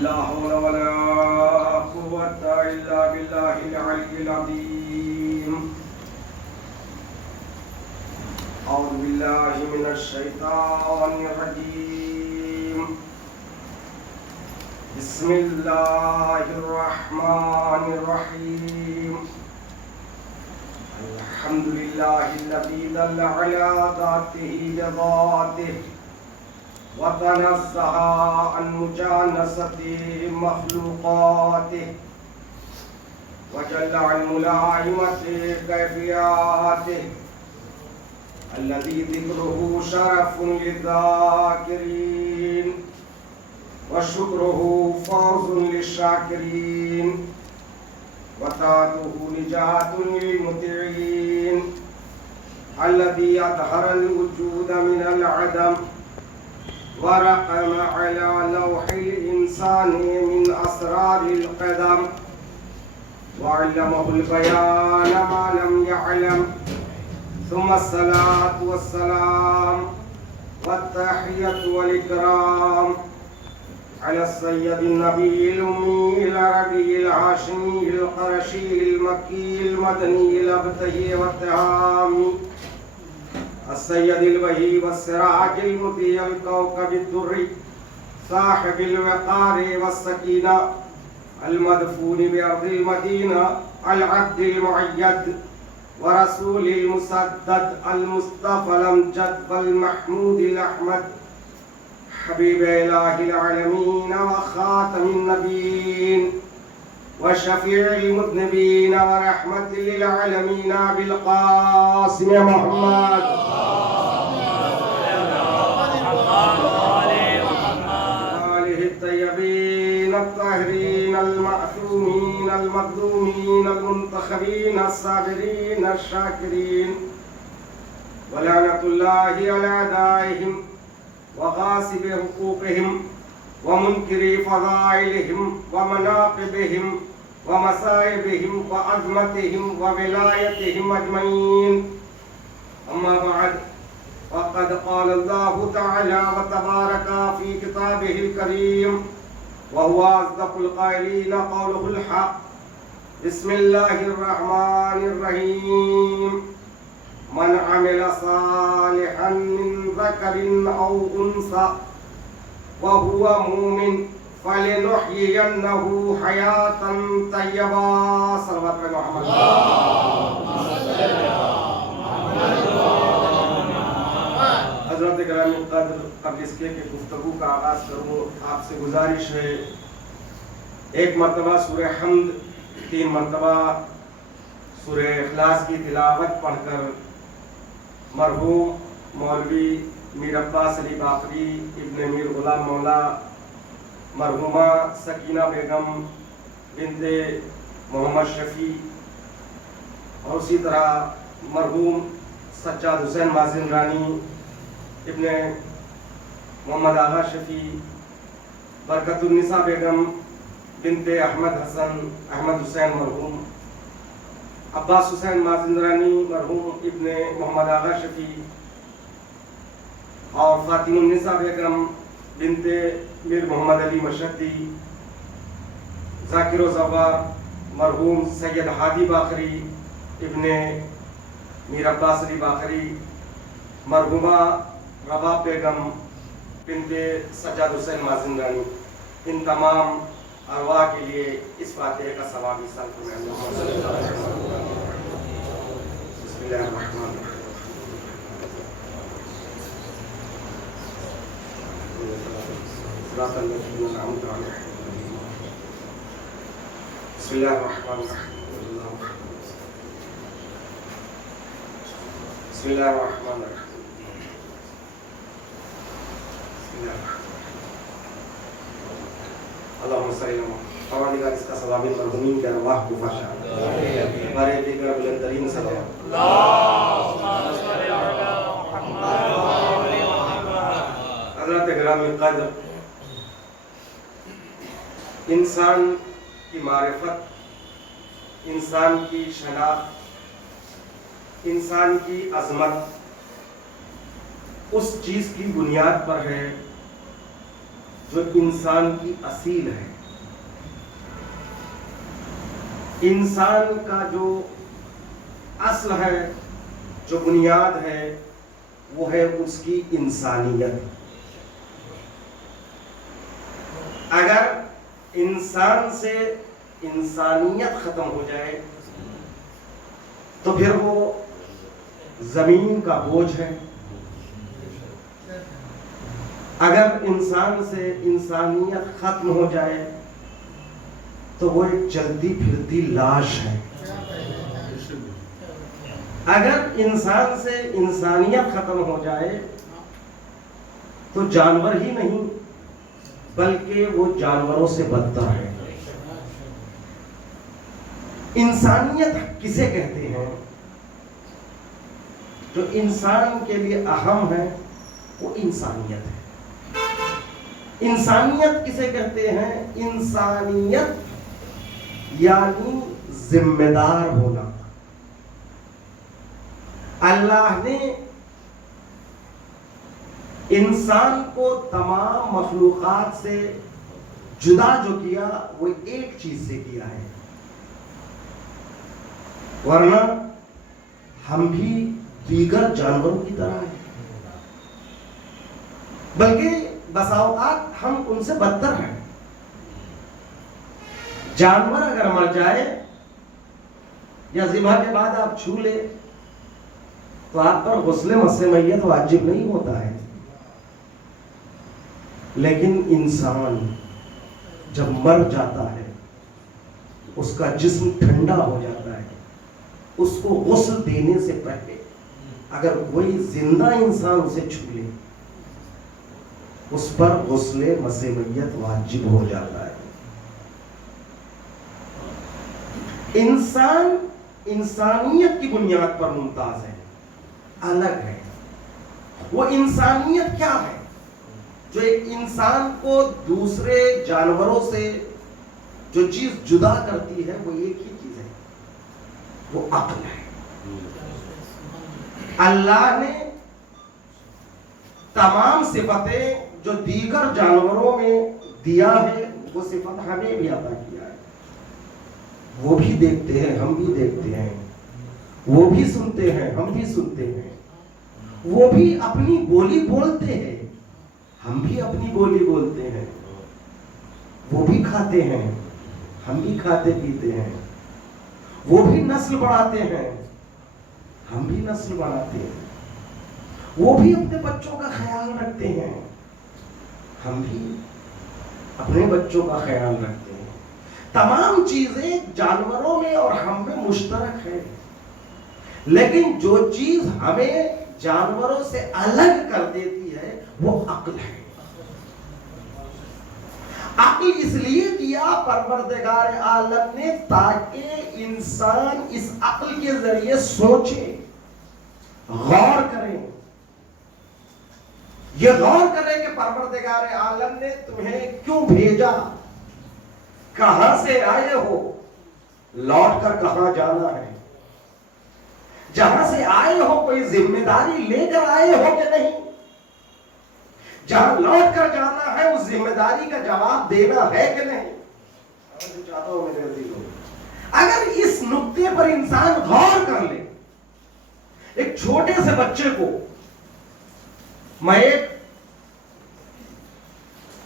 لا حول ولا قوة إلا بالله العلي العظيم. أعوذ بالله من الشيطان الرجيم. بسم الله الرحمن الرحيم. الحمد لله الذي دل على ذاته بذاته وتنزه عن مجانسة مخلوقاته وجل عن ملائمة كيفياته الذي ذكره شرف للذاكرين وشكره فوز للشاكرين وطاعته نجاة للمطيعين الذي أظهر الوجود من العدم ورقم على لوح الإنسان من أسرار القدم وعلمه البيان ما لم يعلم. ثم الصلاة والسلام والتحية والإكرام على السيد النبي الأمي العربي الهاشمي القرشي المكي المدني الأبتهي والتهامي السيد الوهي والسراج المضيء الكوكب الدري صاحب الوقار والسكينة المدفون بأرض المدينة العبد المعيد ورسول المسدد المصطفى الأمجد والمحمود الأحمد حبيب إله العالمين وخاتم النبيين وشفيع المذنبين ورحمة للعالمين بالقاسم محمد وآله الطيبين الطاهرين المعصومين المظلومين المنتخبين الصابرين الشاكرين ولعنة الله على أعدائهم وغاصب حقوقهم ومنكر فضائلهم ومناقبهم ومصائبهم وعظمتهم وولايتهم أجمعين. أما بعد فقد قال الله تعالى وتبارك في كتابه الكريم وهو أصدق القائلين قوله الحق. بسم الله الرحمن الرحيم. من عمل صالحا من ذكر أو أنثى وهو مؤمن فلنحيينه حياة طيبة. صلوات محمد. حضرت گرامی قدر، قبل اس کے گفتگو کا آغاز کروں آپ سے گزارش ہے ایک مرتبہ سورہ حمد، 3 مرتبہ سورہ اخلاص کی تلاوت پڑھ کر مرحوم مولوی میر عباس علی باقری ابن میر غلام مولا، مرحومہ سکینہ بیگم بنت محمد شفیع اور اسی طرح مرحوم سجاد حسین مازن رانی ابن محمد آغا شفیع، برکت النساء بیگم بنت احمد حسن احمد حسین مرحوم، عباس حسین مازندرانی مرحوم ابن محمد آغا شفیع اور فاطمہ النساء بیگم بنت میر محمد علی مشہدی، ذاکر و زوار مرحوم سید ہادی باقری ابن میر عباس علی باقری، مرحومہ رباب بیگم بنت سجاد حسین مازندرانی، ان تمام ارواح کے لیے اس فاتحہ کا ثواب حاصل فرمائیں. بسم اللہ الرحمن الرحیم. صراط الذین انعمت علیہم. بسم اللہ الرحمن الرحیم. بسم اللہ الرحمن الرحیم. اللہم صلی اللہ علیہ وسلم. پروردگار اس کا ثواب مرحومین کے ارواح کو بخشا. ہمارے دیگر بلندرین صلوات. حضرت گرامی قدر، انسان کی معرفت، انسان کی شناخت، انسان کی عظمت اس چیز کی بنیاد پر ہے جو انسان کی اصیل ہے، انسان کا جو اصل ہے، جو بنیاد ہے، وہ ہے اس کی انسانیت۔ اگر انسان سے انسانیت ختم ہو جائے تو پھر وہ زمین کا بوجھ ہے۔ اگر انسان سے انسانیت ختم ہو جائے تو وہ ایک چلتی پھرتی لاش ہے۔ اگر انسان سے انسانیت ختم ہو جائے تو جانور ہی نہیں بلکہ وہ جانوروں سے بدتر ہے۔ انسانیت کسے کہتے ہیں؟ جو انسان کے لیے اہم ہے وہ انسانیت ہے۔ انسانیت کسے کہتے ہیں؟ انسانیت یعنی ذمہ دار ہونا۔ اللہ نے انسان کو تمام مخلوقات سے جدا جو کیا وہ ایک چیز سے کیا ہے، ورنہ ہم بھی دیگر جانوروں کی طرح ہیں، بلکہ بسا اوقات ہم ان سے بدتر ہیں۔ جانور اگر مر جائے یا ذبح کے بعد آپ چھو لے تو آپ پر غسل مس میت واجب نہیں ہوتا ہے، لیکن انسان جب مر جاتا ہے اس کا جسم ٹھنڈا ہو جاتا ہے، اس کو غسل دینے سے پہلے اگر کوئی زندہ انسان اسے چھو لے اس پر غسل مس میت واجب ہو جاتا ہے۔ انسان انسانیت کی بنیاد پر ممتاز ہے، الگ ہے۔ وہ انسانیت کیا ہے؟ جو ایک انسان کو دوسرے جانوروں سے جو چیز جدا کرتی ہے وہ ایک ہی چیز ہے، وہ عقل ہے۔ اللہ نے تمام صفتیں جو دیگر جانوروں میں دیا ہے وہ صفت ہمیں بھی عطا کیا ہے۔ وہ بھی دیکھتے ہیں، ہم بھی دیکھتے ہیں، وہ بھی سنتے ہیں، ہم بھی سنتے ہیں، وہ بھی اپنی بولی بولتے ہیں، ہم بھی اپنی بولی بولتے ہیں، وہ بھی کھاتے ہیں، ہم بھی کھاتے پیتے ہیں، وہ بھی نسل بڑھاتے ہیں، ہم بھی نسل بڑھاتے ہیں، وہ بھی اپنے بچوں کا خیال رکھتے ہیں، ہم بھی اپنے بچوں کا خیال رکھتے ہیں۔ تمام چیزیں جانوروں میں اور ہم میں مشترک ہیں، لیکن جو چیز ہمیں جانوروں سے الگ کر دیتی ہے وہ عقل ہے۔ عقل اس لیے دیا پروردگار عالم نے تاکہ انسان اس عقل کے ذریعے سوچے، غور کرے، یہ غور کرے کہ پروردگار عالم نے تمہیں کیوں بھیجا، کہاں سے آئے ہو، لوٹ کر کہاں جانا ہے، جہاں سے آئے ہو کوئی ذمہ داری لے کر آئے ہو کہ نہیں، جہاں لوٹ کر جانا ہے اس ذمہ داری کا جواب دینا ہے کہ نہیں۔ چاہتا ہوں میرے عزیزوں، اگر اس نقطے پر انسان غور کر لے، ایک چھوٹے سے بچے کو میں ایک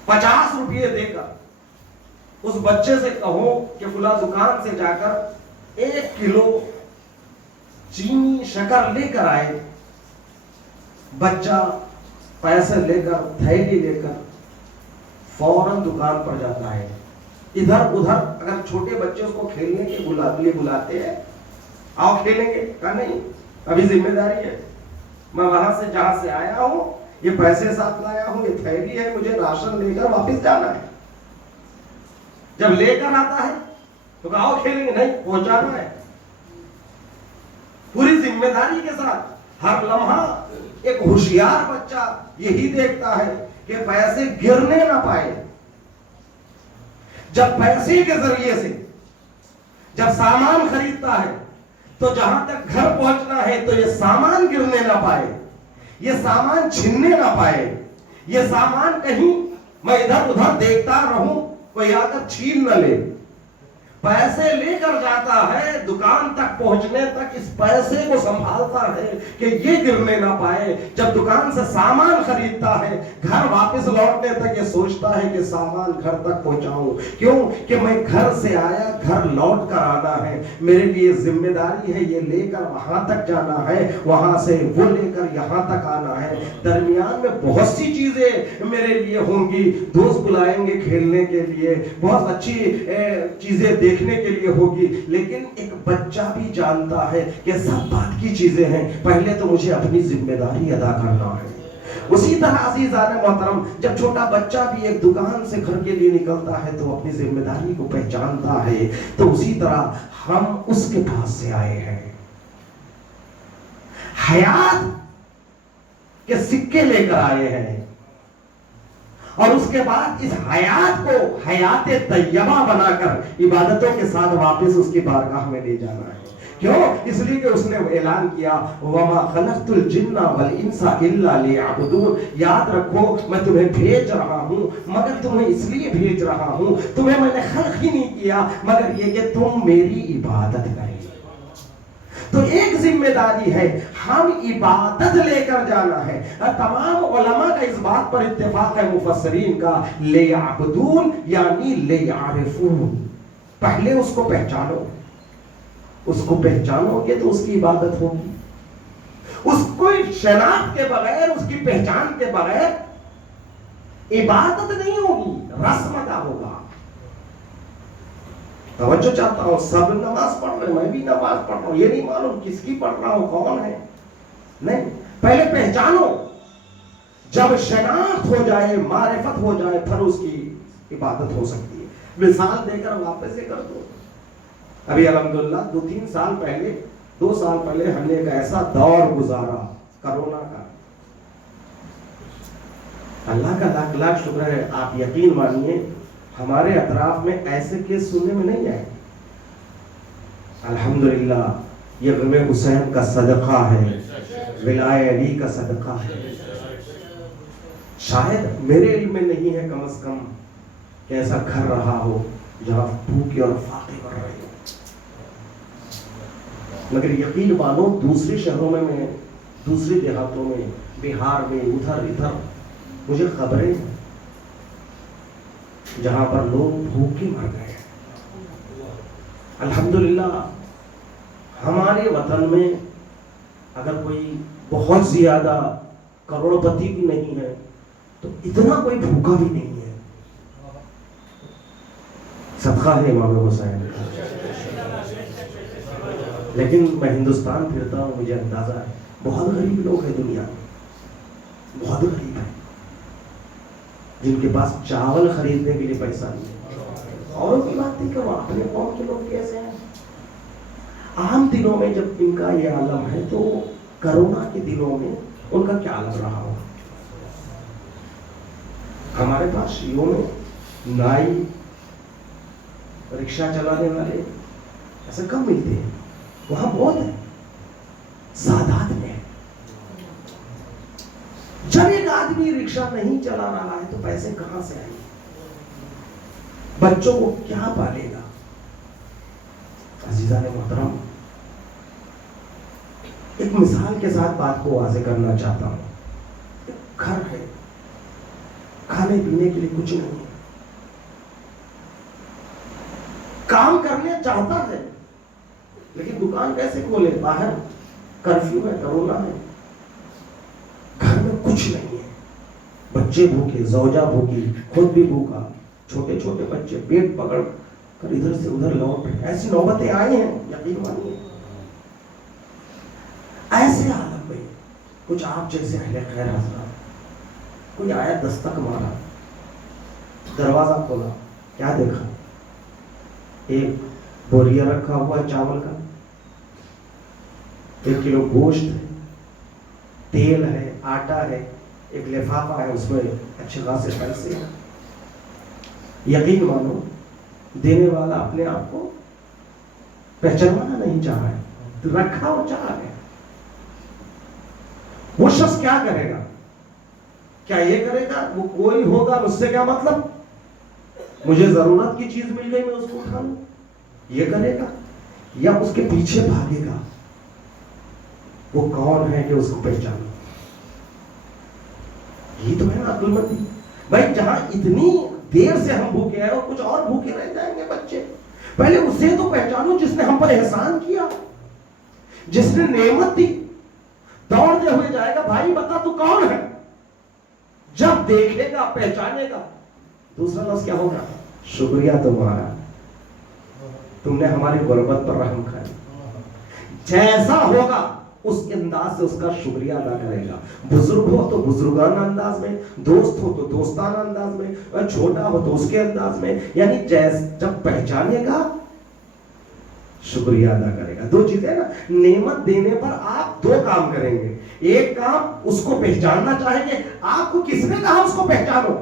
50 روپے دے کر اس بچے سے کہوں کہ فلاں دکان سے جا کر 1 کلو چینی شکر لے کر آئے، بچہ پیسے لے کر تھیلی لے کر فوراً دکان پر جاتا ہے۔ ادھر ادھر اگر چھوٹے بچے اس کو کھیلنے کے لیے بلاتے ہیں، آؤ کھیلیں گے، کہا نہیں ابھی ذمہ داری ہے، میں وہاں سے جہاں سے آیا ہوں یہ پیسے ساتھ لایا ہوں، یہ تھیلی ہے، مجھے راشن لے کر واپس جانا ہے۔ جب لے کر آتا ہے تو کہا آؤ کھیلیں گے، نہیں پہنچانا ہے۔ پوری ذمہ داری کے ساتھ ہر لمحہ ایک ہوشیار بچہ یہی دیکھتا ہے کہ پیسے گرنے نہ پائے۔ جب پیسے کے ذریعے سے جب سامان خریدتا ہے تو جہاں تک گھر پہنچنا ہے تو یہ سامان گرنے نہ پائے، یہ سامان چھننے نہ پائے، یہ سامان کہیں میں ادھر ادھر دیکھتا رہوں کوئی آ کر چھین نہ لے. پیسے لے کر جاتا ہے, دکان تک پہنچنے تک اس پیسے کو سنبھالتا ہے کہ یہ گرنے نہ پائے. جب دکان سے سامان خریدتا ہے, گھر واپس لوٹنے تک یہ سوچتا ہے کہ سامان گھر تک پہنچاؤں. کیوں کہ میں گھر سے آیا, گھر لوٹ کر آنا ہے, میرے لیے ذمہ داری ہے یہ لے کر وہاں تک جانا ہے, وہاں سے وہ لے کر یہاں تک آنا ہے. درمیان میں بہت سی چیزیں میرے لیے ہوں گی, دوست بلائیں گے کھیلنے کے لیے, بہت اچھی چیزیں دیکھنے کے لیے ہوگی, لیکن ایک بچہ بھی جانتا ہے کہ سب بات کی چیزیں ہیں, پہلے تو مجھے اپنی ذمہ داری ادا کرنا ہے. اسی طرح عزیزان محترم, جب چھوٹا بچہ بھی ایک دکان سے گھر کے لیے نکلتا ہے تو اپنی ذمہ داری کو پہچانتا ہے, تو اسی طرح ہم اس کے پاس سے آئے ہیں. حیات کے سکے لے کر آئے ہیں, اور اس کے بعد اس حیات کو حیات طیبہ بنا کر عبادتوں کے ساتھ واپس اس کی بارگاہ میں لے جانا ہے. کیوں؟ اس لیے کہ اس نے اعلان کیا وَمَا خَلَقْتُ الْجِنَّ وَالْإِنسَ إِلَّا لِيَعْبُدُونَ. یاد رکھو میں تمہیں بھیج رہا ہوں مگر تمہیں اس لیے بھیج رہا ہوں, تمہیں میں نے خلق ہی نہیں کیا مگر یہ کہ تم میری عبادت کریں. تو ایک ذمہ داری ہے, ہم عبادت لے کر جانا ہے. تمام علماء کا اس بات پر اتفاق ہے, مفسرین کا, لیعبدون یعنی لیعرفون. پہلے اس کو پہچانو, اس کو پہچانو گے تو اس کی عبادت ہوگی. اس کو شناخت کے بغیر, اس کی پہچان کے بغیر عبادت نہیں ہوگی, رسم ادا ہوگا. توجہ چاہتا ہوں, سب نماز پڑھ رہے, میں بھی نماز پڑھ رہا ہوں, یہ نہیں معلوم کس کی پڑھ رہا ہوں, کون ہے, نہیں. پہلے پہچانو, جب شناخت ہو جائے, معرفت ہو جائے, پھر اس کی عبادت ہو سکتی ہے. مثال دے کر واپس سے کر دو. ابھی الحمدللہ 2-3 سال پہلے, 2 سال پہلے ہم نے ایک ایسا دور گزارا کرونا کا, اللہ کا لاکھ لاکھ شکر ہے. آپ یقین مانیے ہمارے اطراف میں ایسے کیس سننے میں نہیں آئے. الحمدللہ یہ غم حسین کا صدقہ ہے, ولائے علی کا صدقہ ہے. شاید میرے علم میں نہیں ہے کم از کم کہ ایسا گھر رہا ہو جہاں بھوکے اور فاقے پڑ رہے ہو, مگر یقین مانو دوسرے شہروں میں, دوسرے دیہاتوں میں, بہار میں, ادھر ادھر مجھے خبریں جہاں پر لوگ بھوکے مر گئے. الحمدللہ ہمارے وطن میں اگر کوئی بہت زیادہ کروڑ پتی بھی نہیں ہے تو اتنا کوئی بھوکا بھی نہیں ہے. صدقہ ہے امام حسین. لیکن میں ہندوستان پھرتا ہوں, مجھے اندازہ ہے بہت غریب لوگ ہیں دنیا میں, بہت غریب ہیں جن کے پاس چاول خریدنے کے لیے پیسہ نہیں ہے. اوروں کی بات نہیں کرو, اپنے قوم کے لوگ کیسے ہیں. عام دنوں میں جب ان کا یہ عالم ہے تو کرونا کے دنوں میں ان کا کیا عالم رہا ہو. ہمارے پاس شیعوں میں نائی, رکشہ چلانے والے ایسے کم ملتے ہیں, وہاں بہت ہے, سادات میں. جب ایک آدمی رکشہ نہیں چلا رہا ہے تو پیسے کہاں سے آئیں گے, بچوں کو کیا پالے گا. عزیزان محترم, ایک مثال کے ساتھ بات کو واضح کرنا چاہتا ہوں. ایک گھر ہے, کھانے پینے کے لیے کچھ نہیں ہے, کام کرنے چاہتا ہے لیکن دکان کیسے کھولے, باہر کرفیو ہے, کرونا ہے, گھر میں کچھ نہیں ہے, بچے بھوکے, زوجہ بھوکی, خود بھی بھوکا, چھوٹے چھوٹے بچے پیٹ پکڑ کر ادھر سے ادھر لوٹ رہے. ایسی نوبتیں آئی ہیں, یقین مانیے. ایسے عالم میں کچھ آپ جیسے اہل خیر حضرات, کوئی آیا, دستک مارا, دروازہ کھولا, کیا دیکھا, ایک بوریا رکھا ہوا ہے چاول کا, 1 کلو گوشت ہے, تیل ہے, آٹا ہے, ایک لفافہ ہے, اس میں اچھے خاصے پیسے ہیں. یقین مانو دینے والا اپنے آپ کو پہچانوانا نہیں چاہ رہا ہے, رکھا اور چلا گیا. وہ شخص کیا کرے گا, کیا یہ کرے گا وہ کوئی ہوگا مجھ سے کیا مطلب، مجھے ضرورت کی چیز مل گئی میں اس کو اٹھا لوں، یہ کرے گا؟ یا اس کے پیچھے بھاگے گا؟ وہ کون ہے کہ اس کو پہچانو؟ یہ تو ہے عقل مندی بھائی. جہاں اتنی دیر سے ہم بھوکے ہیں اور کچھ اور بھوکے رہ جائیں گے بچے. پہلے اسے تو پہچانو جس نے ہم پر احسان کیا، جس نے نعمت دی. دوڑتے ہوئے جائے گا بھائی بتا تو کون ہے، جب دیکھے گا پہچانے گا. دوسرا لفظ کیا ہوگا؟ شکریہ تمہارا، تم نے ہماری غربت پر رحم کھایا. جیسا ہوگا اس انداز سے اس کا شکریہ ادا کرے گا. بزرگ ہو تو بزرگانہ انداز میں، دوست ہو تو دوستانہ انداز میں، اور چھوٹا ہو تو اس کے انداز میں. یعنی جب پہچانے گا شکریہ ادا کرے گا. دو چیزیں نا، نعمت دینے پر آپ دو کام کریں گے. ایک کام اس کو پہچاننا چاہیں گے. آپ کو کس نے کہا اس کو پہچانو؟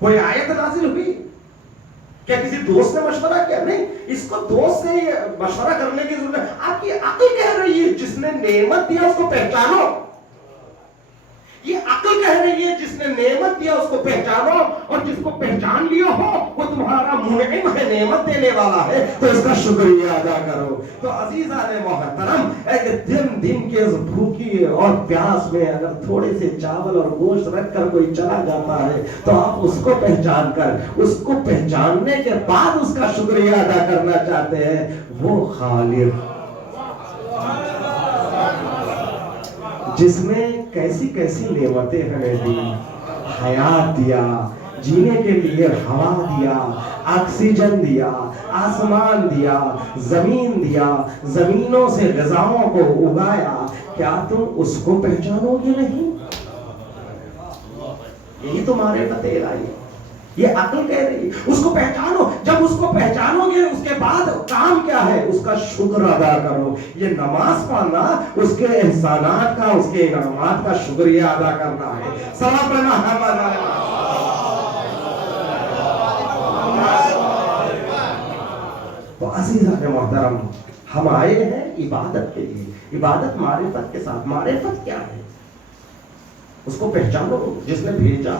کوئی آیت نازل ہوئی؟ کیا کسی دوست نے مشورہ کیا؟ نہیں. اس کو دوست سے مشورہ کرنے کی ضرورت ہے. آپ کی عقل کہہ رہی ہے جس نے نعمت دیا اس کو پہچانو. یہ عقل کہہ رہی ہے جس نے نعمت دیا اس کو پہچانو. اور جس کو پہچان لیا ہو وہ تمہارا منعم ہے، نعمت دینے والا ہے، تو اس کا شکریہ ادا کرو. تو عزیزان محترم، ایک دن کے اس بھوکی اور پیاس میں اگر تھوڑے سے چاول اور گوشت رکھ کر کوئی چلا جاتا ہے تو آپ اس کو پہچان کر، اس کو پہچاننے کے بعد اس کا شکریہ ادا کرنا چاہتے ہیں. وہ خالق جس نے کیسی کیسی نعمتیں ہمیں دی، حیات دیا، جینے کے لیے ہوا دیا، آکسیجن دیا، آسمان دیا، زمین دیا، زمینوں سے غذاؤں کو اگایا. کیا تم اس کو پہچانو گے نہیں؟ یہی تمہارے فتح آئی. یہ عقل کہہ رہی ہے اس کو پہچانو. جب اس کو پہچانو گے اس کے بعد کام کیا ہے؟ اس کا شکر ادا کرو. یہ نماز پڑھنا اس کے احسانات کا، اس کے انعامات کا شکریہ ادا کرنا ہے. سلام پڑھنا. تو عزیزان محترم، ہم آئے ہیں عبادت کے لیے. عبادت معرفت کے ساتھ. معرفت کیا ہے؟ اس کو پہچانو جس نے بھیجا،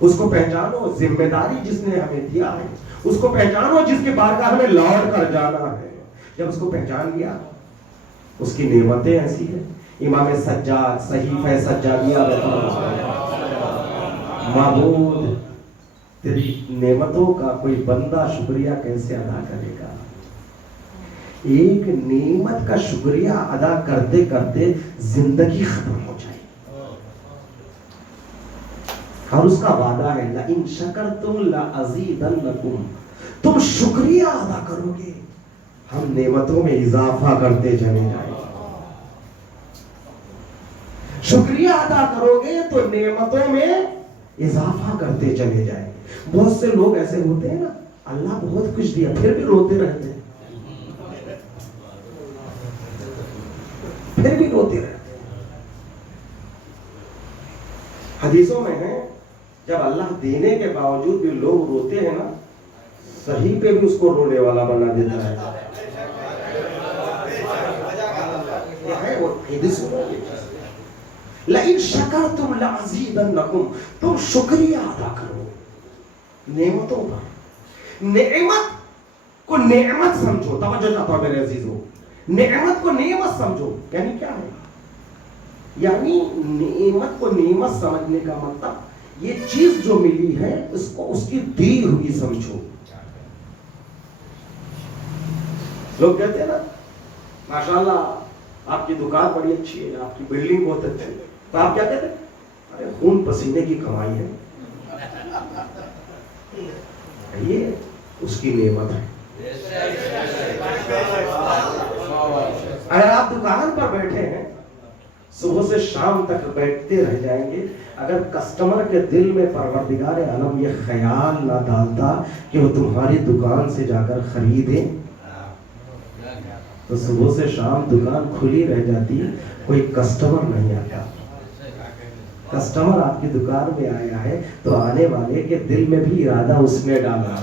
اس کو پہچانو ذمہ داری جس نے ہمیں دیا ہے، اس کو پہچانو جس کے بارگاہ میں لوٹ کر جانا ہے. جب اس کو پہچان لیا، اس کی نعمتیں ایسی ہیں. امام سجاد صحیفہ سجادیہ میں معبود تیری نعمتوں کا کوئی بندہ شکریہ کیسے ادا کرے گا؟ ایک نعمت کا شکریہ ادا کرتے کرتے زندگی ختم ہو جائے. اور اس کا وعدہ ہے لَإِن شَكَرْتُمْ لَأَزِيدَنَّكُمْ. تم شکریہ ادا کرو گے ہم نعمتوں میں اضافہ کرتے چلے جائیں گے. شکریہ ادا کرو گے تو نعمتوں میں اضافہ کرتے چلے جائیں گے. بہت سے لوگ ایسے ہوتے ہیں نا، اللہ بہت کچھ دیا پھر بھی روتے رہتے ہیں، پھر بھی روتے رہتے ہیں. حدیثوں میں ہے جب اللہ دینے کے باوجود بھی لوگ روتے ہیں نا، صحیح پہ بھی اس کو رونے والا بنا دیتا ہے. لَإِن شَكَرْتُمْ لَأَزِيدَنَّكُمْ. تم شکریہ ادا کرو نعمتوں پر. نعمت کو نعمت سمجھو. توجہ چاہتا ہوں میرے عزیزوں، نعمت کو نعمت سمجھو. یعنی کیا ہے؟ یعنی نعمت کو نعمت سمجھنے کا مطلب یہ چیز جو ملی ہے اس کو اس کی دی ہوئی سمجھو. لوگ کہتے ہیں نا ماشاءاللہ آپ کی دکان بڑی اچھی ہے، آپ کی بلڈنگ بہت اچھی ہے، تو آپ کیا کہتے ہیں؟ ارے خون پسینے کی کمائی ہے. یہ اس کی نعمت ہے. اگر آپ دکان پر بیٹھے ہیں صبح سے شام تک بیٹھتے رہ جائیں گے، اگر کسٹمر کے دل میں پروردگار عالم یہ خیال نہ ڈالتا کہ وہ تمہاری دکان سے جا کر خریدیں تو صبح سے شام دکان کھلی رہ جاتی، کوئی کسٹمر نہیں آتا. کسٹمر آپ کی دکان میں آیا ہے تو آنے والے کے دل میں بھی ارادہ اس نے ڈالا.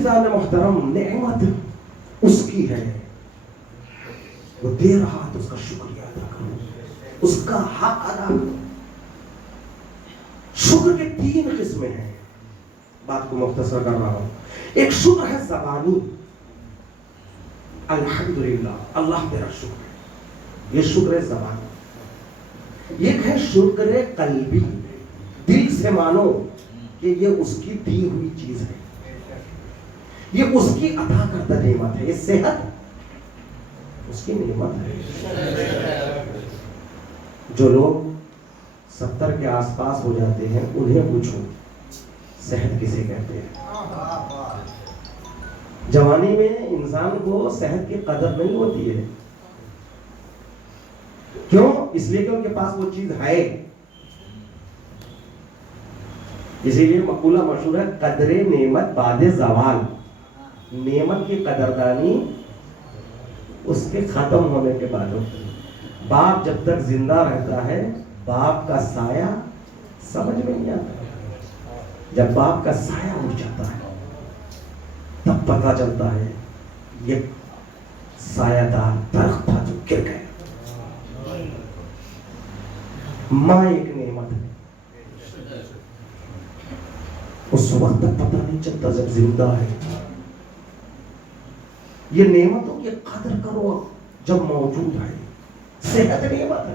عزیزان محترم نعمت اس کی ہے، وہ دے رہا تو اس کا شکریہ ادا کرو، اس کا حق ادا کرو۔ شکر کے 3 قسمیں ہیں، بات کو مختصر کر رہا ہوں۔ ایک شکر ہے زبانی، الحمدللہ اللہ تیرا شکر ہے، یہ شکر ہے زبانی۔ ایک ہے شکر قلبی، دل سے مانو کہ یہ اس کی دی ہوئی چیز ہے، یہ اس کی عطا کردہ نعمت ہے، یہ صحت اس کی نعمت ہے۔ جو لوگ 70 کے آس پاس ہو جاتے ہیں انہیں پوچھو صحت کسے کہتے ہیں۔ جوانی میں انسان کو صحت کی قدر نہیں ہوتی ہے، کیوں؟ اس لیے کہ ان کے پاس وہ چیز ہے۔ اسی لیے مقولہ مشہور ہے، قدر نعمت بعد زوال، نعمت کی قدردانی اس کے ختم ہونے کے بعد ہوتی ہے۔ باپ جب تک زندہ رہتا ہے باپ کا سایہ سمجھ میں نہیں آتا، جب باپ کا سایہ اٹھ جاتا ہے تب پتہ چلتا ہے یہ سایہ دار درخت تھا جو گر گیا۔ ماں ایک نعمت ہے، اس وقت تک پتہ نہیں چلتا جب زندہ ہے۔ یہ نعمتوں کی قدر کرو جب موجود ہے۔ صحت نعمت ہے،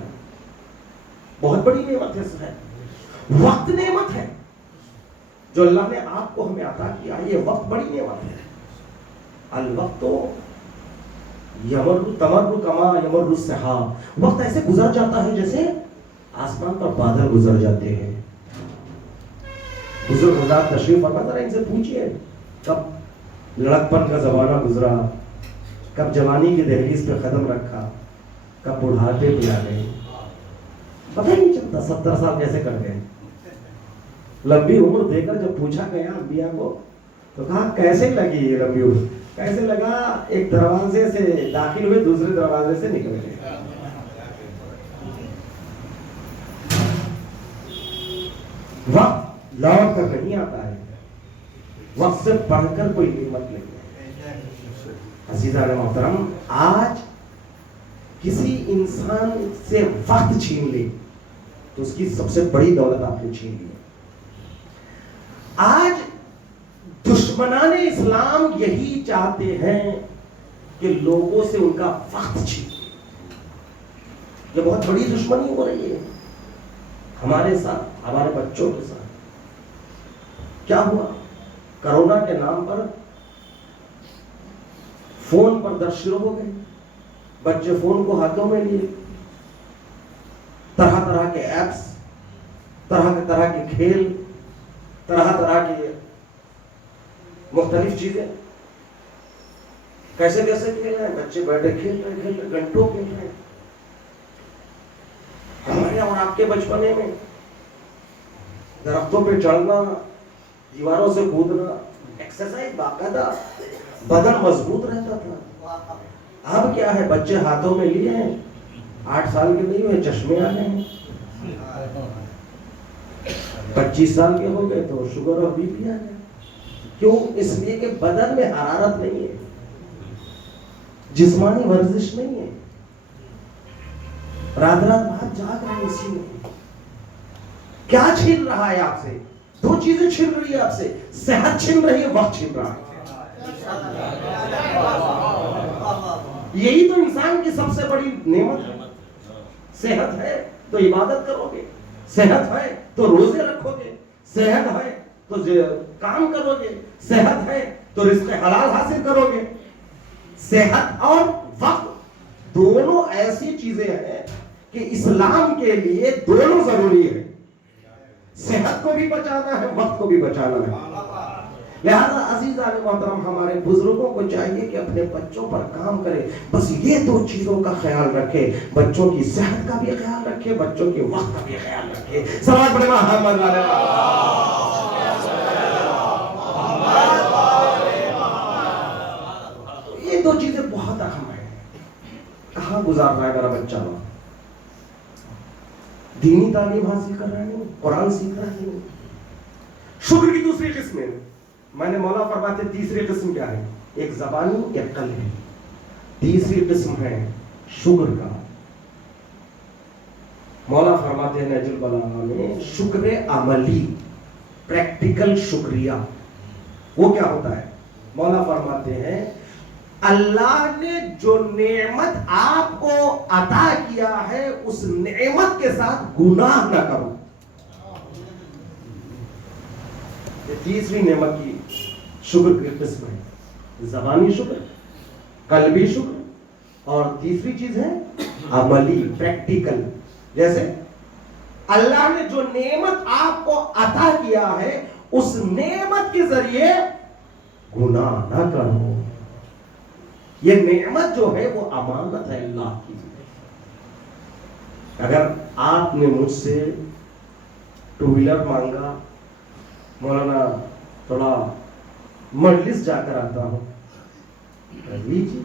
بہت بڑی نعمت ہے صحت۔ وقت نعمت ہے، جو اللہ نے آپ کو ہمیں عطا کیا، یہ وقت بڑی نعمت ہے۔ الوقت یمر تمر کما یمر السحاب، وقت ایسے گزر جاتا ہے جیسے آسمان پر بادل گزر جاتے ہیں۔ بزرگ حضرات تشریف فرما، ذرا ان سے پوچھئے کب لڑکپن کا زمانہ گزرا، کب جوانی کی دہلیز پہ قدم رکھا، کب بڑھاپے پہ آ گئے، پتہ ہی نہیں چلتا 70 سال کیسے کٹ گئے۔ لمبی عمر دے کر جب پوچھا گیا انبیاء کو تو کہا کیسے لگی یہ لمبی عمر؟ کیسے لگا؟ ایک دروازے سے داخل ہوئے دوسرے دروازے سے نکل گئے۔ وقت لوٹ کر نہیں آتا ہے، وقت سے بڑھ کر کوئی نعمت نہیں ہے۔ عزیزان محترم، آج کسی انسان سے وقت چھین لے تو اس کی سب سے بڑی دولت آپ نے چھین لی۔ آج دشمنان اسلام یہی چاہتے ہیں کہ لوگوں سے ان کا وقت چھین لے۔ یہ بہت بڑی دشمنی ہو رہی ہے ہمارے ساتھ، ہمارے بچوں کے ساتھ۔ کیا ہوا؟ کرونا کے نام پر فون پر درس شروع ہو گئے، بچے فون کو ہاتھوں میں لیے، طرح طرح کے ایپس، طرح کے کھیل، طرح کی مختلف چیزیں، کیسے کھیل رہے ہیں بچے، بیٹھے کھیل رہے گھنٹوں کھیل رہے ہیں۔ ہمارے اور آپ کے بچپنے میں درختوں پہ چڑھنا، دیواروں سے کودنا، ایکسرسائز باقاعدہ، بدن مضبوط رہتا تھا۔ اب کیا ہے، بچے ہاتھوں میں لیے ہیں، 8 سال کے نہیں ہوئے چشمے آ گئے ہیں، 25 سال کے ہو گئے تو شوگر اور بی پی آ گیا۔ کیوں؟ اس لیے کہ بدن میں حرارت نہیں ہے، جسمانی ورزش نہیں ہے، رات بھر جاگ رہے ہیں اسی میں۔ کیا چھین رہا ہے آپ سے؟ 2 چیزیں چھین رہی ہے آپ سے، صحت چھین رہی ہے، وقت چھین رہا ہے۔ یہی تو انسان کی سب سے بڑی نعمت ہے۔ صحت ہے تو عبادت کرو گے، صحت ہے تو روزے رکھو گے، صحت ہے تو کام کرو گے، صحت ہے تو رزق حلال حاصل کرو گے۔ صحت اور وقت دونوں ایسی چیزیں ہیں کہ اسلام کے لیے دونوں ضروری ہے۔ صحت کو بھی بچانا ہے، وقت کو بھی بچانا ہے۔ لہذا عزیزان محترم، ہمارے بزرگوں کو چاہیے کہ اپنے بچوں پر کام کرے، بس یہ 2 چیزوں کا خیال رکھے، بچوں کی صحت کا بھی خیال رکھے، بچوں کے وقت کا بھی خیال رکھے۔ صلوات پڑھیں محمد یہ 2 چیزیں بہت اہم ہیں۔ کہاں گزار رہا ہے میرا بچہ؟ دینی تعلیم حاصل کر رہا ہے، قرآن سیکھ رہا ہے۔ شکر کی دوسری قسم ہے میں نے مولا فرماتے تیسری قسم کیا ہے؟ ایک زبانی ایک قلبی. تیسری قسم ہے شکر کا. مولا فرماتے ہیں نہج البلاغہ میں شکر عملی، پریکٹیکل شکریہ. وہ کیا ہوتا ہے؟ مولا فرماتے ہیں اللہ نے جو نعمت آپ کو عطا کیا ہے اس نعمت کے ساتھ گناہ نہ کرو. یہ تیسری نعمت کی شکر کی قسم ہے. زبانی شکر، قلبی شکر، اور تیسری چیز ہے عملی، پریکٹیکل. جیسے اللہ نے جو نعمت آپ کو عطا کیا ہے اس نعمت کے ذریعے گناہ نہ کرو. یہ نعمت جو ہے وہ امانت ہے اللہ کی. اگر آپ نے مجھ سے 2 ویلر مانگا، مولانا تھوڑا مجلس جا کر آتا ہوں، لیجیے.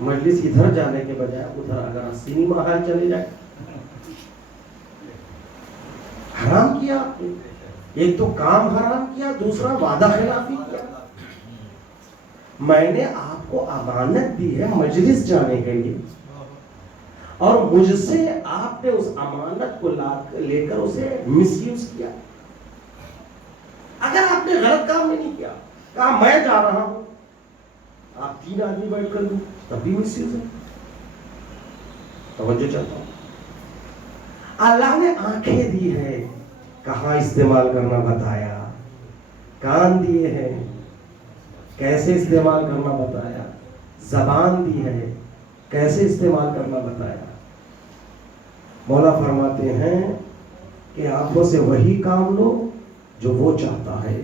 مجلس ادھر جانے کے بجائے ادھر اگر آپ سینما ہال چلے جائیں، حرام کیا آپ نے. ایک تو کام حرام کیا، دوسرا وعدہ خلافی کیا. میں نے آپ کو امانت دی ہے مجلس جانے کے لیے، اور مجھ سے آپ نے اس امانت کو لے کر اسے مس یوز کیا. اگر آپ نے غلط کام نہیں کیا، کہا میں جا رہا ہوں، آپ 3 آدمی بیٹھ کر دوں، تب بھی مس یوز ہے. توجہ چاہتا ہوں. اللہ نے آنکھیں دی ہے، کہاں استعمال کرنا بتایا. کان دیے ہیں، کیسے استعمال کرنا بتایا. زبان دی ہے، کیسے استعمال کرنا بتایا. مولا فرماتے ہیں کہ آنکھوں سے وہی کام لو جو وہ چاہتا ہے،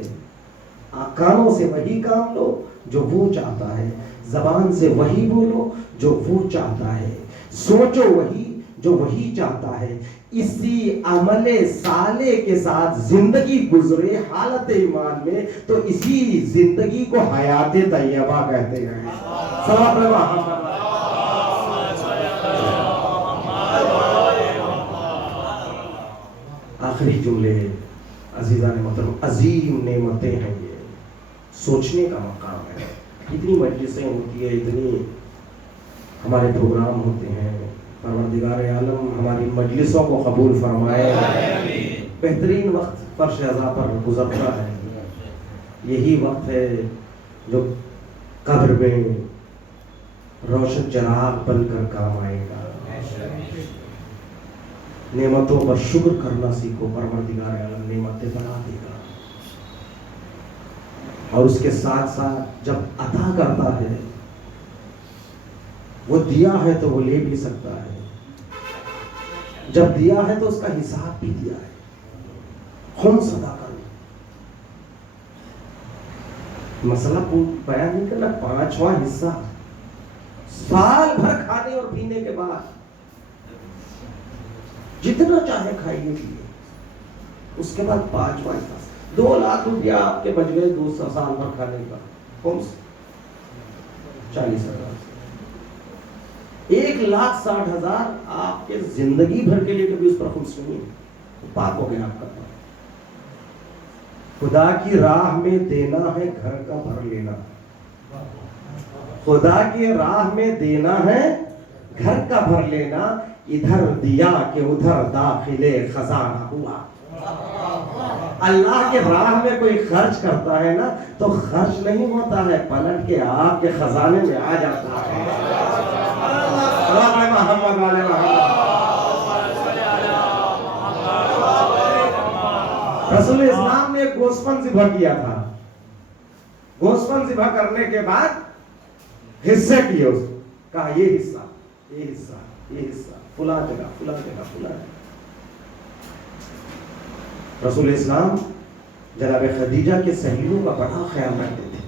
کانوں سے وہی کام لو جو وہ چاہتا ہے، زبان سے وہی بولو جو وہ چاہتا ہے، سوچو وہی جو وہی چاہتا ہے. اسی عمل صالح کے ساتھ زندگی گزرے حالت ایمان میں تو اسی زندگی کو حیات طیبہ کہتے ہیں. صلوات اللہ. آخری جملے عزیزان محترم، عظیم نعمتیں ہیں یہ، سوچنے کا مقام ہے. اتنی مجلسیں ہوتی ہیں، اتنی ہمارے پروگرام ہوتے ہیں. پروردگار عالم ہماری مجلسوں کو قبول فرمائے. بہترین وقت فرش عزا پر گزرتا ہے. یہی وقت ہے جو قبر میں روشن چراغ بن کر کام آئے گا. نعمتوں پر شکر کرنا سیکھو، پروردگار عالم نعمتیں بنا دے گا. اور اس کے ساتھ ساتھ جب عطا کرتا ہے، وہ دیا ہے تو وہ لے بھی سکتا ہے. جب دیا ہے تو اس کا حساب بھی دیا ہے. خمس ادا کرنا، مسئلہ بیان نہیں کرنا. 5واں حصہ سال بھر کھانے اور پینے کے بعد جتنا چاہے کھائیے پیئے، اس کے بعد 5واں حصہ 2 لاکھ روپیہ آپ کے بچ گئے. 2 سال بھر کھانے کا خمس 40,000. 1,60,000 آپ کے زندگی بھر کے لیے کبھی اس پر خمس نہیں ہے، پاک ہو گیا آپ کا. خدا کی راہ میں دینا ہے، گھر کا بھر لینا. خدا کی راہ میں دینا ہے، گھر کا بھر لینا. ادھر دیا کہ ادھر داخلے خزانہ ہوا. اللہ کے راہ میں کوئی خرچ کرتا ہے نا تو خرچ نہیں ہوتا ہے، پلٹ کے آپ کے خزانے میں آ جاتا ہے. رسول اسلام نے گوسفند ذبح کیا تھا. گوسفند ذبح کرنے کے بعد حصے کیے، اس کہا یہ حصہ، یہ حصہ، یہ حصہ، فلاں جگہ، فلاں جگہ، فلاں جگہ. رسول اسلام جناب خدیجہ کے سہیلیوں کا بڑا خیال رکھتے تھے.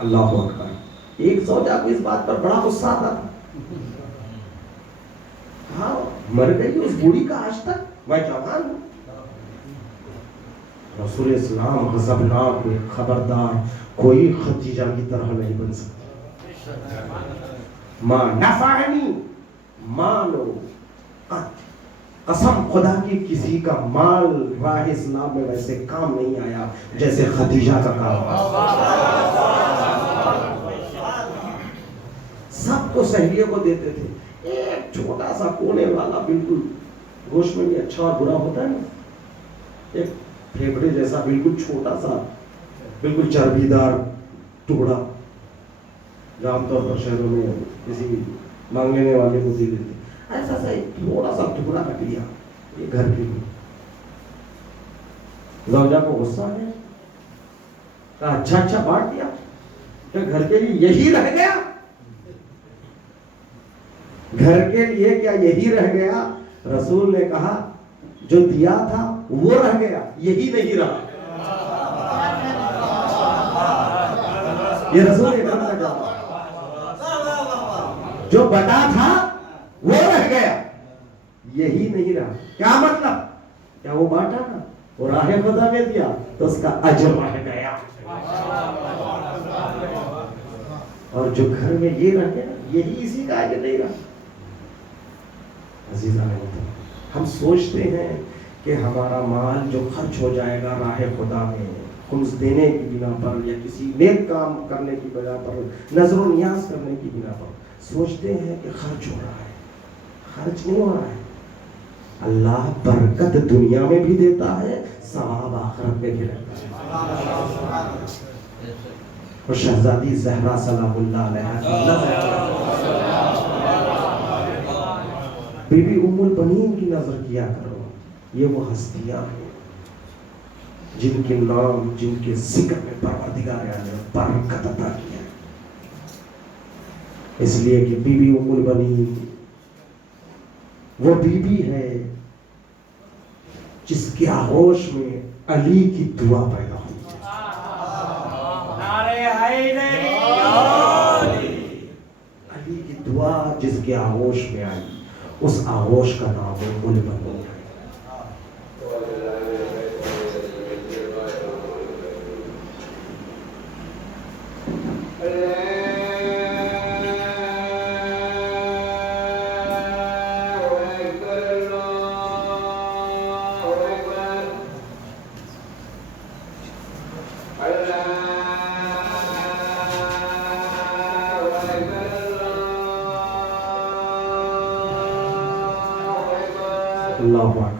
اللہ اکبر. ایک زوجہ کو اس بات پر بڑا غصہ آتا تھا. ہاں مر گئی اس بوڑھی کا آج تک، میں جوان ہوں. رسول اسلام غضبناک ہوئے، خبردار کوئی خدیجہ کی طرح نہیں بن سکتا. ما نفعنی مالو قط قسم خدا کی کسی کا مال راہ اسلام میں ویسے کام نہیں آیا جیسے خدیجہ کا کام آیا. سب کو سہیلیوں کو دیتے تھے. ایک چھوٹا سا کونے والا بالکل گوشت میں بھی اچھا اور برا ہوتا ہے نا, ایک پھیپڑے جیسا بالکل چھوٹا سا بالکل چربی دار ٹکڑا جو عام طور پر شہروں میں کسی مانگنے والے کو دے دیتے, ایسا سا ایک تھوڑا سا ٹکڑا رکھ لیا یہ گھر کے لیے. زوجہ کو غصہ آیا, کہا اچھا بانٹ دیا تو گھر کے لیے یہی رہ گیا, گھر کے لیے کیا یہی رہ گیا؟ رسول نے کہا جو دیا تھا وہ رہ گیا, یہی نہیں رہا. یہ رسول نے کہا جو بٹا تھا وہ رہ گیا, یہی نہیں رہا. کیا مطلب؟ کیا وہ بانٹا نا, وہ راہ خدا میں دیا تو اس کا اجر رہ گیا, اور جو گھر میں یہ رہ گیا یہی اسی کا اجر نہیں رہا. عزیزان ہم سوچتے ہیں کہ ہمارا مال جو خرچ ہو جائے گا راہ خدا میں خمس دینے کی بنا پر یا کسی نیک کام کرنے کی بنا پر, نظر و نیاز کرنے کی بنا پر, سوچتے ہیں کہ خرچ ہو رہا ہے. خرچ نہیں ہو رہا ہے. اللہ برکت دنیا میں بھی دیتا ہے, ثواب آخرت میں بھی رہتا ہے. اور شہزادی زہرا سلام اللہ علیہا, بی بی ام البنین کی نظر کیا کرو. یہ وہ ہستیاں ہیں جن کے نام, جن کے ذکر میں پروردگار نے برکت عطا کیا. اس لیے کہ بی بی ام البنین وہ بی بی ہے جس کے آغوش میں علی کی دعا پیدا ہوئی. علی کی دعا جس کے آغوش میں آئی, اس آغوش کا نام ام البنین ہے. اللہ اکبر.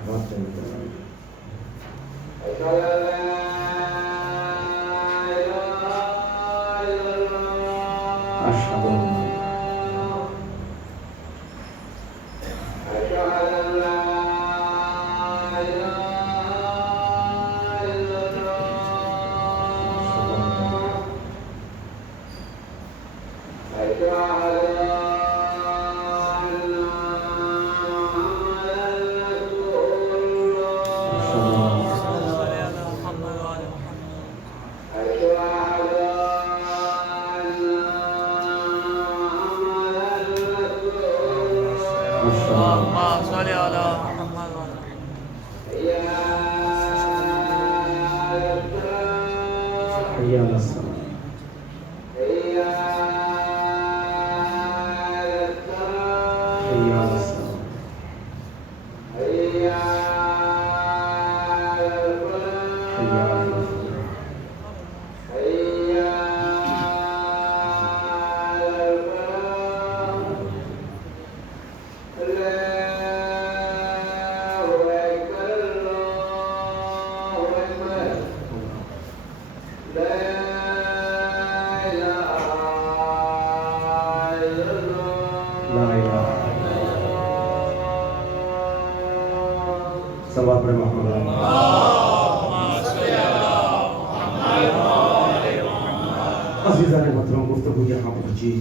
گفتگو یہاں پہنچی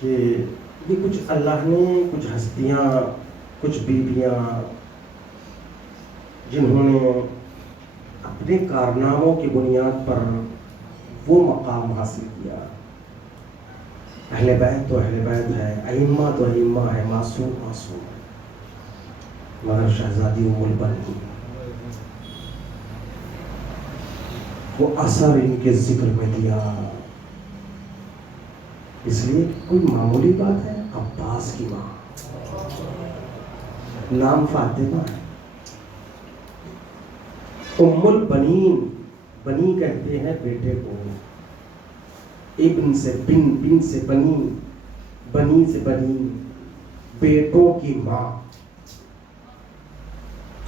کہ یہ کچھ اللہ نے کچھ ہستیاں, کچھ بیویاں جنہوں نے اپنے کارناموں کی بنیاد پر وہ مقام حاصل کیا. اہل بیت تو اہل بیت ہے, ائمہ تو ائمہ ہے, معصوم معصوم ہے, مگر شہزادی ام البنین وہ اثر ان کے ذکر میں دیا. اس لیے کوئی معمولی بات ہے, عباس کی ماں نام فاطمہ ہے. ام البنین، بنی کہتے ہیں بیٹے کو، ابن سے بن، بن سے بنی، بنی سے بنی، بیٹوں کی ماں.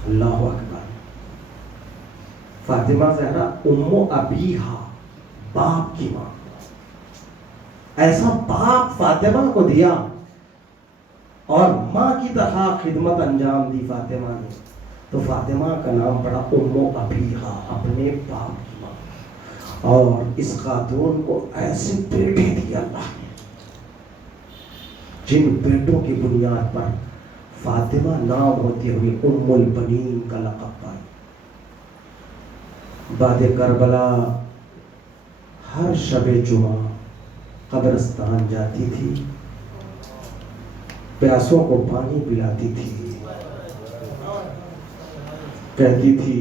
اللہ اکبر. فاطمہ زہرا ام ابیہا، باپ کی ماں. ایسا باپ فاطمہ کو دیا اور ماں کی طرح خدمت انجام دی فاطمہ نے، تو فاطمہ کا نام پڑا ام ابیہا، اپنے باپ کی ماں. اور اس خاتون کو ایسے بیٹے دی اللہ نے جن بیٹوں کی بنیاد پر فاطمہ نام ہوتی ہوئی ام البنین کا لقب پائی. بعد کربلا ہر شب جمعہ قبرستان جاتی تھی، پیاسوں کو پانی پلاتی تھی، کہتی تھی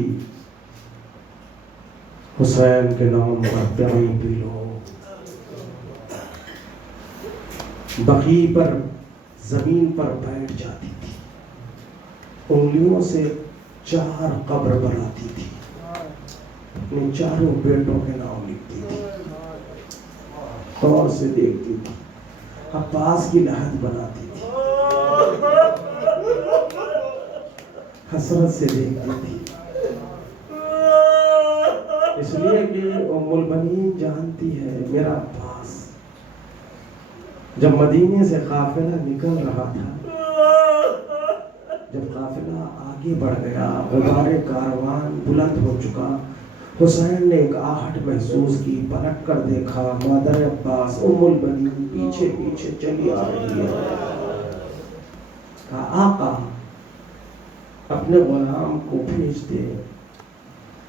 حسین کے نام پر پانی پی لو. بقیع پر زمین پر بیٹھ جاتی تھی، انگلیوں سے 4 قبر بناتی تھی، اپنے چاروں بیٹوں کے نام لکھتی تھی، غور سے دیکھتی تھی، عباس کی لحد بناتی تھی، حسرت سے دیکھتی تھی. اس لیے کہ ام البنین جانتی ہے میرا عباس جب مدینے سے قافلہ نکل رہا تھا، جب قافلہ آگے بڑھ گیا، غبار کاروان بلند ہو چکا، حسین نے ایک آہٹ محسوس کی، پلٹ کر دیکھا، مادر عباس ام البنین پیچھے پیچھے چلی آ رہی ہے. کہا آقا اپنے غلام کو بھیج دے.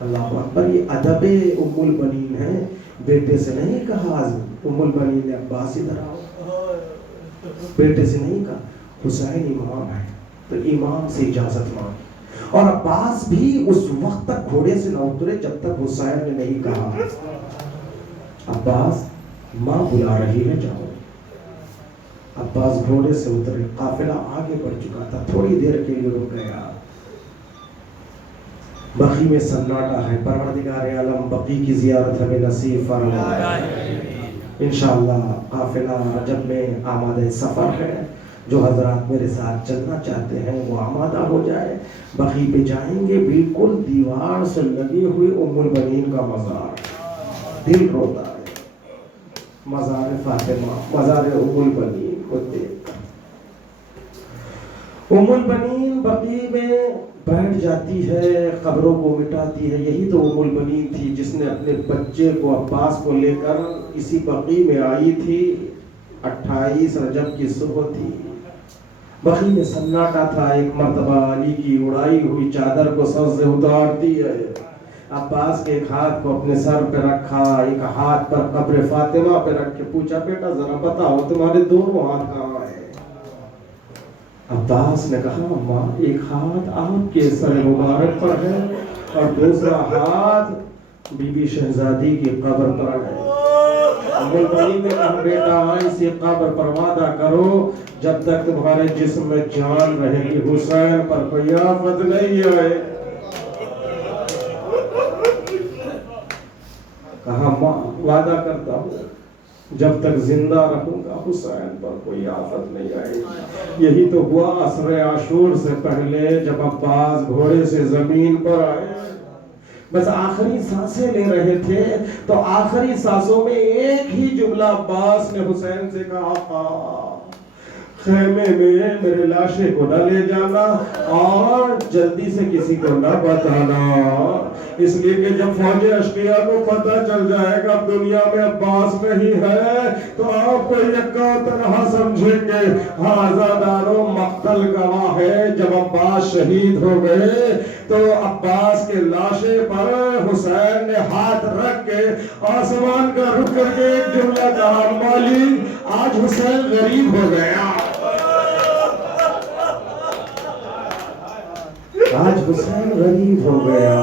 اللہ اکبر. یہ ادب ام البنین ہے. بیٹے سے نہیں کہا ام البنین نے عباس ادھر آؤ، بیٹے سے نہیں کہا. حسین امام ہے تو امام سے اجازت مانگی، اور عباس بھی اس وقت تک گھوڑے سے نہ اترے جب تک حسین نے نہیں کہا عباس ماں بلا رہی ہے جاؤ. عباس گھوڑے سے اترے، قافلہ آگے بڑھ چکا تھا، تھوڑی دیر کے لیے رک گیا. بقیع میں سناٹا ہے. پروردگار عالم بقیع کی زیارت ہمیں نصیب فرمائے. انشاءاللہ قافلہ رجب میں آمادہ سفر ہے. جو حضرات میرے ساتھ چلنا چاہتے ہیں وہ آمادہ ہو جائے. بقیع پہ جائیں گے، بالکل دیوار سے لگی ہوئی ام البنین کا مزار، دل روتا ہے. مزار فاطمہ، مزار ام البنین کو دیکھ کر. ام البنین بقیع میں بیٹھ جاتی ہے، قبروں کو مٹاتی ہے. یہی تو ام البنین تھی جس نے اپنے بچے کو عباس کو لے کر اسی بقیع میں آئی تھی. 28 رجب کی صبح تھی. بقیع میں سناٹا تھا. ایک مرتبہ علی کی اڑائی ہوئی چادر کو سر سے اتارتی ہے، عباس کے ایک ہاتھ کو اپنے سر پہ رکھا، ایک ہاتھ پر قبر فاطمہ پہ رکھ کے پوچھا بیٹا ذرا بتاؤ تمہارے دونوں ہاتھ کہاں ہیں؟ عباس نے کہا ماں ایک ہاتھ آپ کے سر مبارک پر ہے اور دوسرا ہاتھ بی بی شہزادی کی قبر پر ہے. ام البنین نے کہا بیٹا اسی قبر پر وعدہ کرو جب تک تمہارے جسم میں جان رہے گی حسین پر کوئی آفت نہیں آئے. کہا ماں وعدہ کرتا ہوں جب تک زندہ رہوں گا حسین پر کوئی آفت نہیں آئے گی. یہی تو ہوا عصر عاشور سے پہلے جب عباس گھوڑے سے زمین پر آئے، بس آخری سانسیں لے رہے تھے تو آخری سانسوں میں ایک ہی جملہ عباس نے حسین سے کہا آقا خیمے میں میرے لاشے کو نہ لے جانا اور جلدی سے کسی کو نہ بتانا، اس لیے کہ جب فوج اشقیاء کو پتہ چل جائے گا دنیا میں عباس نہیں ہے تو آپ کو یکا تنہا سمجھیں گے. آزاداروں مقتل گواہ ہے جب عباس شہید ہو گئے تو عباس کے لاشے پر حسین نے ہاتھ رکھ کے آسمان کا رخ کر کے ایک جملہ کہا مولی آج حسین غریب ہو گیا، آج حسین غریب ہو گیا.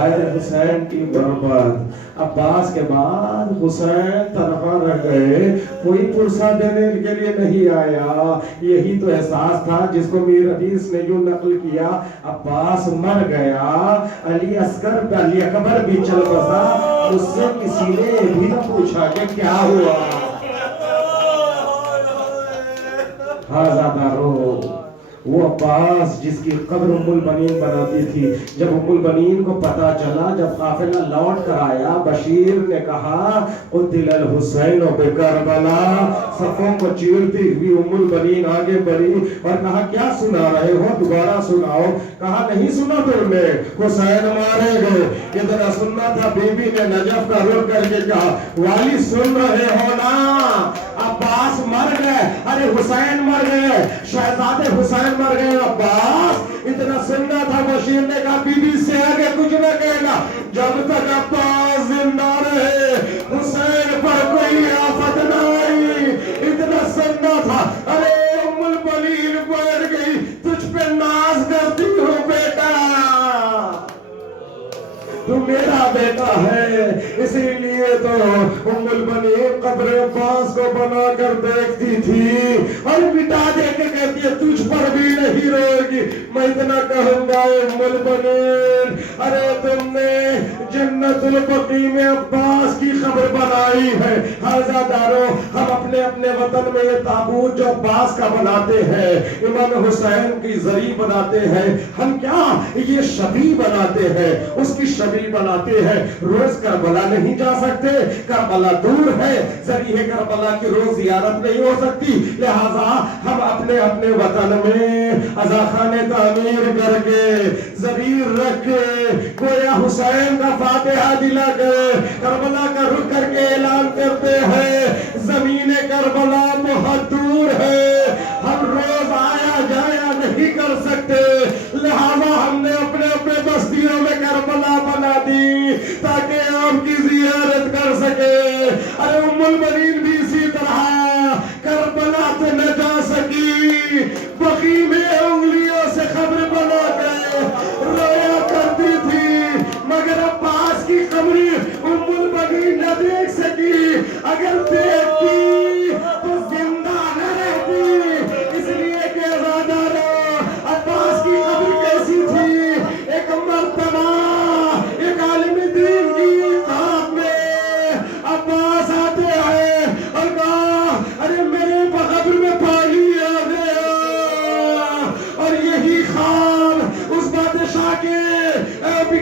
حیدر حسین کی محبت۔ عباس کے بعد حسین تنہا رہ گئے، کوئی پرسہ دینے کے لیے نہیں آیا۔ یہی تو احساس تھا جس کو میر حدیث نے یوں نقل کیا، عباس مر گیا، علی اکبر بھی چل بسا، اس سے کسی نے بھی نہ پوچھا کہ کیا ہوا۔ ہاں دارو، وہ عباس جس کی قبر ام البنین بناتی تھی، جب ام البنین کو پتا چلا، جب قافلہ لوٹ کر آیا، بشیر نے کہا قتل الحسین بکربلا، صفوں کو چیرتی ہوئی ام البنین آگے بڑھی اور کہا کیا سنا رہے ہو، دوبارہ سناؤ۔ کہا نہیں سنا تم نے، حسین مارے گئے۔ اتنا سننا تھا۔ بی بی نے نجف کا رخ کر کے کہا والی سن رہے ہو نا، عباس مر گئے، ارے حسین مر گئے، شہزادے حسین مر گئے، عباس اتنا سننا تھا۔ بشیر نے کہا بی بی سے آگے کچھ نہ کہنا، جب تک عباس زندہ رہے حسین پر کوئی آفت نہ آئی، اتنا سننا تھا۔ ارے ام البنین بیٹھ گئی، تجھ پہ ناز کرتی ہوں بیٹا، تو میرا بیٹا ہے، اسی لیے تو ام البنین قبر عباس کو بنا کر دیکھتی تھی اور مٹا دے کے کہتی ہے تجھ پر بھی نہیں روئے گی۔ میں اتنا کہوں گا ام البنین، ارے تم نے جنت البقیع میں عباس کی قبر بنائی ہے۔ حضراتارو، ہم اپنے اپنے وطن میں یہ تابوت جو عباس کا بناتے ہیں، امام حسین کی زری بناتے ہیں، ہم کیا یہ شبی بناتے ہیں، اس کی شبی بناتے ہیں۔ روز کربلا نہیں جا سکتے، کربلا دور ہے، ذریعہ کربلا کی روز زیارت نہیں ہو سکتی، لہذا ہم اپنے اپنے وطن میں عزاخانے تعمیر کر کے ضریر رکھ کے گویا حسین کا فاتحہ دلا کے کربلا کا رخ کر کے اعلان کرتے ہیں زمین کربلا بہت دور ہے، ہم روز آیا جایا نہیں کر سکتے، لہذا ہم نے اپنے اپنے بستیوں میں کربلا بنا دی تاکہ آپ کی زیارت کر سکے۔ ارے ام البنین بھی اسی طرح کربلا سے نہ جا سکی، بقیع میں انگلیوں سے قبر بنا کے رویا کرتی تھی، مگر عباس کی قبر ام البنین نہ دیکھ سکی، اگر دیکھتی تو زندہ نہ رہتی، اس لیے کہ عزادارو عباس کی قبر کیسی تھی، ایک مرتبہ ایک عالم دین کی خواب میں عباس آتے ہیں اور کہا ارے میرے قبر میں پانی آ گیا، اور یہی خواب اس بادشاہ کے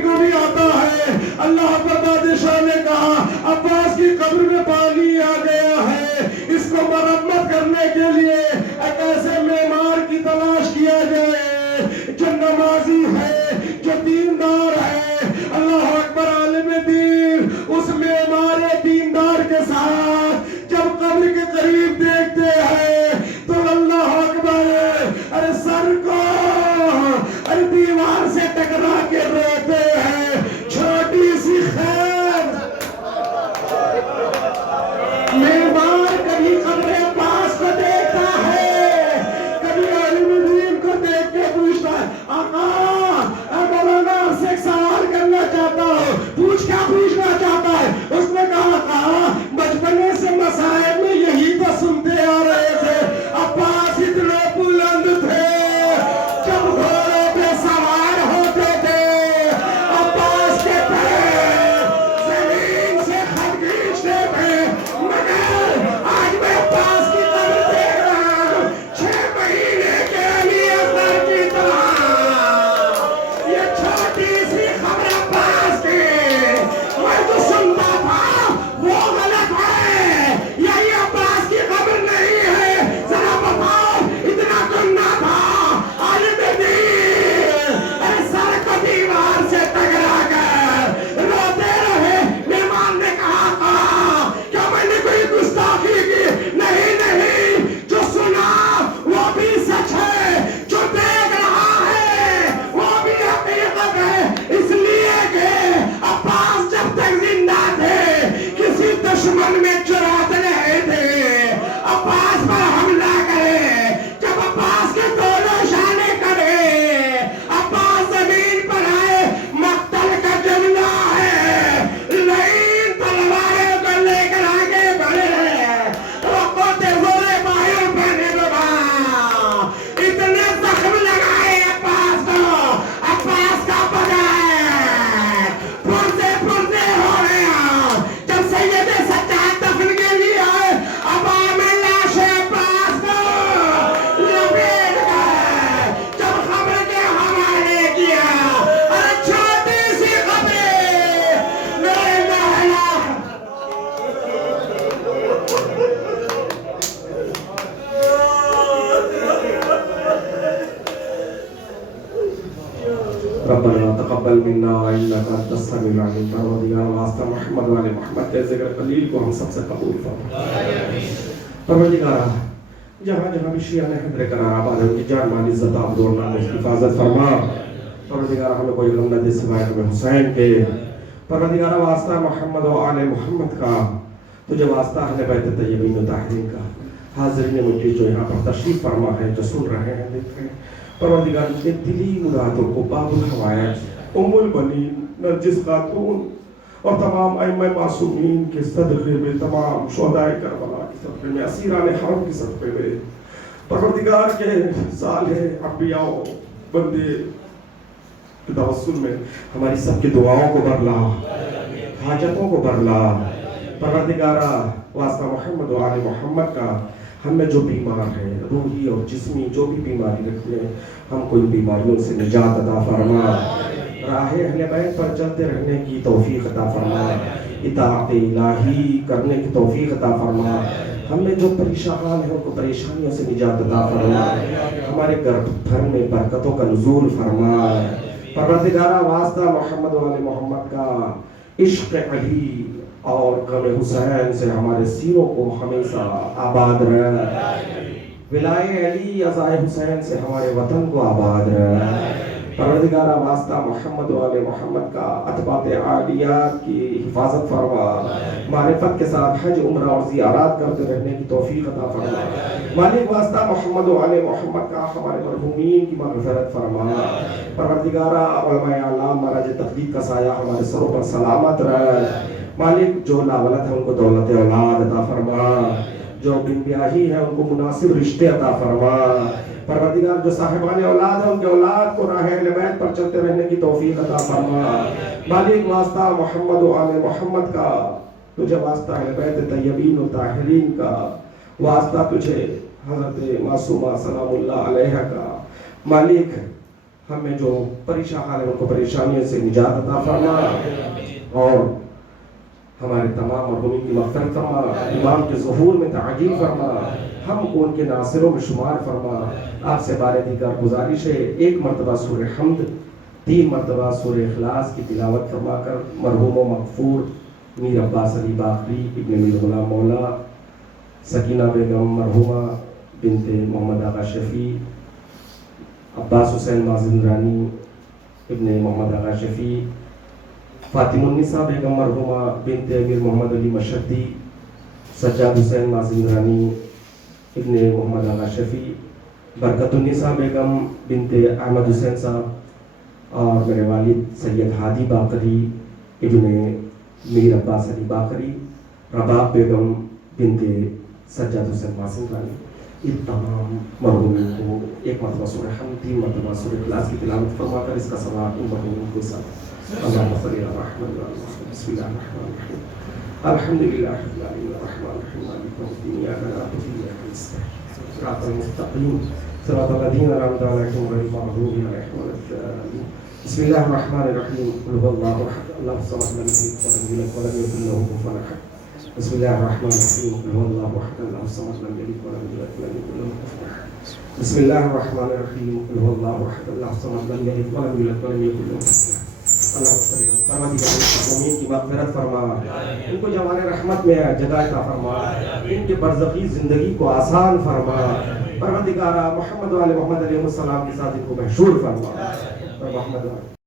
کو بھی آتا ہے۔ اللہ پر بادشاہ نے کہا عباس کی قبر میں پانی آ گیا ہے، اس کو مرمت کرنے کے لیے ایک ایسے معمار کی تلاش کیا جائے جو نمازی ہے، جو دیندار ہے۔ اللہ اکبر، عالم دین اس معمار دیندار کے ساتھ جب قبر کے قریب دیکھتے ہیں تو اللہ اکبر، ارے سر کو ارے دیوار سے ٹکرا کے روتے ہیں۔ چھوٹی سی خیر معمار کبھی قبر عباس کو دیکھتا ہے، کبھی عالم دین کو دیکھ کے پوچھتا ہے آقا مولانا آپ سے ایک سوال کرنا چاہتا ہوں۔ پوچھ کیا پوچھنا چاہتا ہے؟ اس نے کہا بچپنے سے مسائل میں یہی تو سنتے آ رہے تھے، عباس اتنے بلند تھے، ربنا تقبل منا انك انت السميع العليم. پروردگار واسطہ محمد والے محمد کے ذکر قلیل کو ہم سب سے قبول فرما. پروردگار جہاں جہاں بھی شیعہ نے حضر قرار آباد ہے ان کی جان مال عزت آبرو اللہ اس کی حفاظت فرما. پروردگار ہمیں کوئی غم نہ دے سوائے ہمیں حسین کے. پروردگار واسطہ محمد و آل محمد کا، تجھے واسطہ اہل بیت طیبین و طاہرین کا، حاضرین مجھے جو یہاں پر تشریف فرما ہے، جو سن رہے ہیں دیکھ رہے ہیں، پروردگار نے دلی مرادوں کو باب الحوائج ام البنین نرجس خاتون اور تمام ائمہ معصومین کے صدقے میں، تمام شہداء کربلا کے صدقے میں، اسیران حرم کے صدقے میں، پروردگار کے صالح انبیاء بندے کے توسل میں ہماری سب کی دعاؤں کو بھرلا، حاجتوں کو بھرلا. پروردگارہ واسطہ محمد و آل محمد کا، ہم میں جو بیمار ہیں روحی اور جسمی جو بھی بیماری رکھتے ہیں، ہم کو ان بیماریوں سے نجات عطا فرما. راہ اہل بیت پر چلتے رہنے کی توفیق عطا فرما، اطاعت الہی کرنے کی توفیق عطا فرما. ہم میں جو پریشان ہیں ان کو پریشانیوں سے نجات عطا فرما. ہمارے گھر بھر میں برکتوں کا نزول فرما. پروردگارہ واسطہ محمد و آل محمد کا، عشق علی اور غم حسین سے ہمارے سینوں کو ہمیشہ آباد رہے. ولائے علی عزائے حسین سے ہمارے وطن کو آباد رہے. پروردگارہ واسطہ محمد و آل محمد کا، اتباع عالیات کی حفاظت فرما. معرفت کے ساتھ حج عمرہ اور زیارات کرتے رہنے کی توفیق عطا فرما. مالک واسطہ محمد و آل محمد کا، ہمارے مرحومین کی مغفرت فرما. پروردگارہ علماء اعلام مراج تقلید کا سایہ ہمارے سروں پر سلامت رہے. مالک جو لاولد ہے ان کو دولت اولاد عطا فرما. جو بن بیاہی ہے ان کو مناسب رشتے عطا فرما. پروردگار جو صاحبان اولاد ہیں ان کے اولاد کو راہ اہل بیت پر چلتے رہنے کی توفیق عطا فرما. مالک واسطہ محمد و آل محمد کا، تجھے واسطہ اہل بیت طیبین و طاہرین کا، واسطہ تجھے حضرت معصومہ سلام اللہ علیہ کا. مالک ہمیں جو پریشان حال ہے ان کو پریشانیوں سے نجات عطا فرما اور ہمارے تمام مرحومین کی مغفرت فرما. امام کے ظہور میں تعجیل فرما. ہم کو ان کے ناصروں میں شمار فرما. آپ سے بار دیگر گزارش ہے، 1 مرتبہ سورہ حمد، 3 مرتبہ سورہ اخلاص کی تلاوت فرما کر مرحوم و مغفور میر عباس علی باقری ابن میر غلام مولا، سکینہ بیگم مرحومہ بنت محمد آغا شفیع، عباس حسین مازندرانی ابن محمد آغا شفیع، فاطمہ النساء بیگم مرحومہ بنت امیر محمد علی مشہدی، سجاد حسین مازندرانی ابن محمد آغا شفیع، برکت النساء بیگم بنت احمد حسین صاحب، اور میرے والد سید ہادی باقری ابن میر عباس علی باقری، رباب بیگم بنت سجاد حسین مازندرانی. ان تمام مرحومین کو 1 مرتبہ سورہ حمد، 3 مرتبہ سورہ اخلاص کی تلاوت فرما کر اس کا ثواب ان مرحومین کو سب. اللهم صل على محمد وعلى آله. بسم الله الرحمن الرحيم. الحمد لله رب العالمين الرحمن الرحيم مالك يوم الدين إياك نعبد وإياك نستعين صراط المستقيم صراط الذين أنعمت عليهم غير المغضوب عليهم ولا الضالين. بسم الله الرحمن الرحيم. قل هو الله أحد الله الصمد لم يلد ولم يولد ولم يكن له كفوا أحد. بسم الله الرحمن الرحيم. قل هو الله أحد الله الصمد لم يلد ولم يولد ولم يكن له كفوا أحد. بسم الله الرحمن الرحيم. قل هو الله أحد الله الصمد لم يلد ولم يولد ولم يكن له كفوا أحد. پروردگار کی مغفرت فرما. ان کو جوان رحمت میں جگہ عطا فرما. ان کے برزخی زندگی کو آسان فرما. پروردگار محمد و آل محمد علیہ السلام کے ساتھ ان کو محشور فرما. محمد